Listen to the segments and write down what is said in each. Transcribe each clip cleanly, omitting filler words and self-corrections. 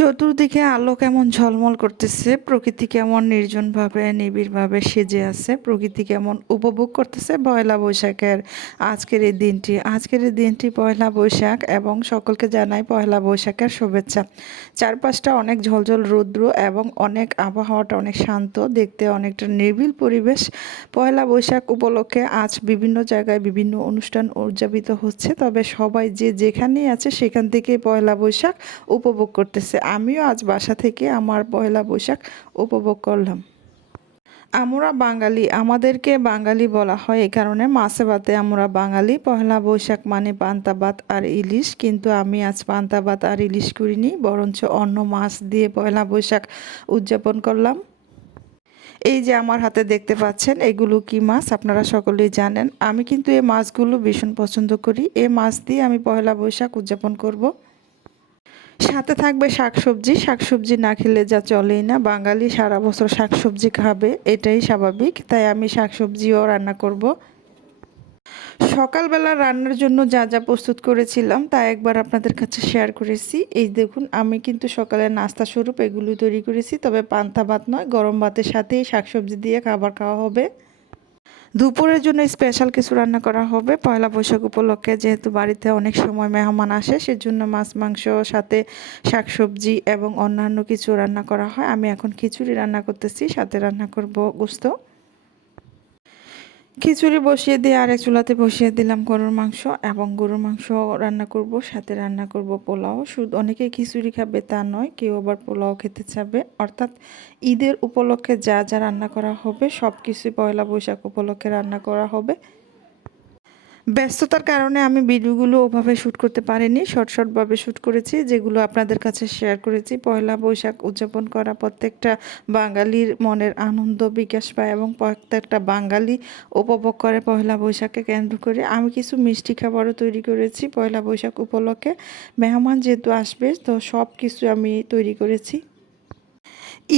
চতুর্দিকে আলো কেমন ঝলমল করতেছে, প্রকৃতি কেমন নির্জনভাবে নিবিড়ভাবে সেজে আছে, প্রকৃতি কেমন উপভোগ করতেছে পয়লা বৈশাখের আজকের এই দিনটি পয়লা বৈশাখ এবং সকলকে জানাই পয়লা বৈশাখের শুভেচ্ছা। চারপাশটা অনেক ঝলঝল রৌদ্র এবং অনেক আবহাওয়াটা অনেক শান্ত, দেখতে অনেকটা নির্বিল পরিবেশ। পয়লা বৈশাখ উপলক্ষে আজ বিভিন্ন জায়গায় বিভিন্ন অনুষ্ঠান উদযাপিত হচ্ছে, তবে সবাই যে যেখানেই আছে সেখান থেকে পয়লা বৈশাখ উপভোগ করতেছে। আমিও আজ বাসা থেকে আমার পয়লা বৈশাখ উপভোগ করলাম। আমরা বাঙালি, আমাদেরকে বাঙালি বলা হয় এই কারণে, মাছে ভাতে আমরা বাঙালি। পয়লা বৈশাখ মানে পান্তা ভাত আর ইলিশ, কিন্তু আমি আজ পান্তা ভাত আর ইলিশ করিনি, বরঞ্চ অন্য মাছ দিয়ে পয়লা বৈশাখ উদযাপন করলাম। এই যে আমার হাতে দেখতে পাচ্ছেন, এগুলো কি মাছ আপনারা সকলেই জানেন। আমি কিন্তু এই মাছগুলো ভীষণ পছন্দ করি। এই মাছ দিয়ে আমি পয়লা বৈশাখ উদযাপন করব। সাথে থাকবে শাকসবজি, শাকসবজি না খেলে যা চলেই না, বাঙালি সারা বছর শাকসবজি খাবে, এটাই স্বাভাবিক, তাই আমি শাকসবজিও রান্না করব। সকালবেলা রান্নার জন্য যা যা প্রস্তুত করেছিলাম তা একবার আপনাদের কাছে শেয়ার করেছি। এই দেখুন, আমি কিন্তু সকালের নাস্তা স্বরূপ এগুলো তৈরি করেছি, তবে পান্তা ভাত নয়, গরম ভাতের সাথেই শাকসবজি দিয়ে খাবার খাওয়া হবে। দুপুরের জন্য স্পেশাল কিছু রান্না করা হবে পয়লা বৈশাখ উপলক্ষে, যেহেতু বাড়িতে অনেক সময় মেহমান আসে, সেজন্য মাছ মাংস সাথে শাকসবজি এবং অন্যান্য কিছু রান্না করা হয়। আমি এখন খিচুড়ি রান্না করতেছি, সাথে রান্না করব গোস্ত। খিচুড়ি বসিয়ে দিয়ে আরেক চুলাতে বসিয়ে দিলাম গরুর মাংস, এবং গরুর মাংস রান্না করব, সাথে রান্না করব পোলাও। শুধু অনেকে খিচুড়ি খাবে তা নয়, কেউ আবার পোলাও খেতে চাবে। অর্থাৎ ঈদের উপলক্ষে যা যা রান্না করা হবে সব কিছুই পয়লা বৈশাখ উপলক্ষে রান্না করা হবে। ব্যস্ততার কারণে আমি ভিডিওগুলো ওভাবে শ্যুট করতে পারিনি, শর্টভাবে শ্যুট করেছি, যেগুলো আপনাদের কাছে শেয়ার করেছি। পয়লা বৈশাখ উদযাপন করা প্রত্যেকটা বাঙালির মনের আনন্দ বিকাশ পায় এবং প্রত্যেকটা বাঙালি উপভোগ করে পয়লা বৈশাখকে কেন্দ্র করে। আমি কিছু মিষ্টি খাবারও তৈরি করেছি পয়লা বৈশাখ উপলক্ষে, মেহমান যেহেতু আসবে তো সব কিছু আমি তৈরি করেছি।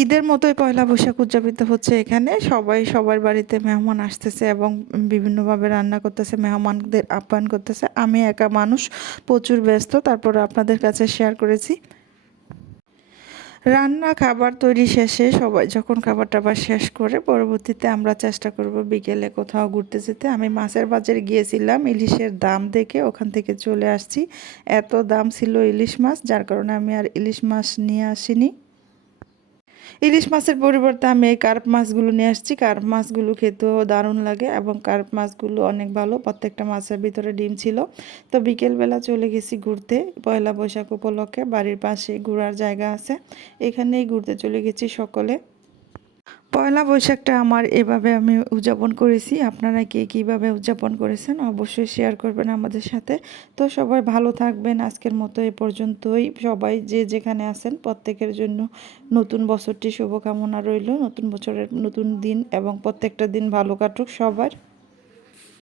ঈদের মতোই পয়লা বৈশাখ উদযাপিত হচ্ছে এখানে, সবাই সবার বাড়িতে মেহমান আসতেছে এবং বিভিন্নভাবে রান্না করতেছে, মেহমানদের আপ্যায়ন করতেছে। আমি একা মানুষ, প্রচুর ব্যস্ত, তারপরে আপনাদের কাছে শেয়ার করেছি। রান্না খাবার তৈরি শেষে সবাই যখন খাবার টাবার শেষ করে, পরবর্তীতে আমরা চেষ্টা করব বিকেলে কোথাও ঘুরতে যেতে। আমি মাছের বাজারে গিয়েছিলাম, ইলিশের দাম দেখে ওখান থেকে চলে আসছি। এত দাম ছিল ইলিশ মাছ, যার কারণে আমি আর ইলিশ মাছ নিয়ে আসিনি। ইলিশ মাছের পরিবর্তে আমি এই কার্প মাছগুলো নিয়ে আসছি। কার্প মাছগুলো খেতেও দারুণ লাগে এবং কার্প মাছগুলো অনেক ভালো, প্রত্যেকটা মাছের ভিতরে ডিম ছিল। তো বিকেলবেলা চলে গেছি ঘুরতে, পয়লা বৈশাখ উপলক্ষে বাড়ির পাশে ঘোরার জায়গা আছে, এখানেই ঘুরতে চলে গেছি সকলে। পয়লা বৈশাখটা আমার এভাবে আমি উদযাপন করেছি। আপনারা কে কীভাবে উদযাপন করেছেন অবশ্যই শেয়ার করবেন আমাদের সাথে। তো সবাই ভালো থাকবেন, আজকের মতো এ পর্যন্তই। সবাই যে যেখানে আছেন প্রত্যেকের জন্য নতুন বছরটি শুভকামনা রইল, নতুন বছরের নতুন দিন এবং প্রত্যেকটা দিন ভালো কাটুক সবার।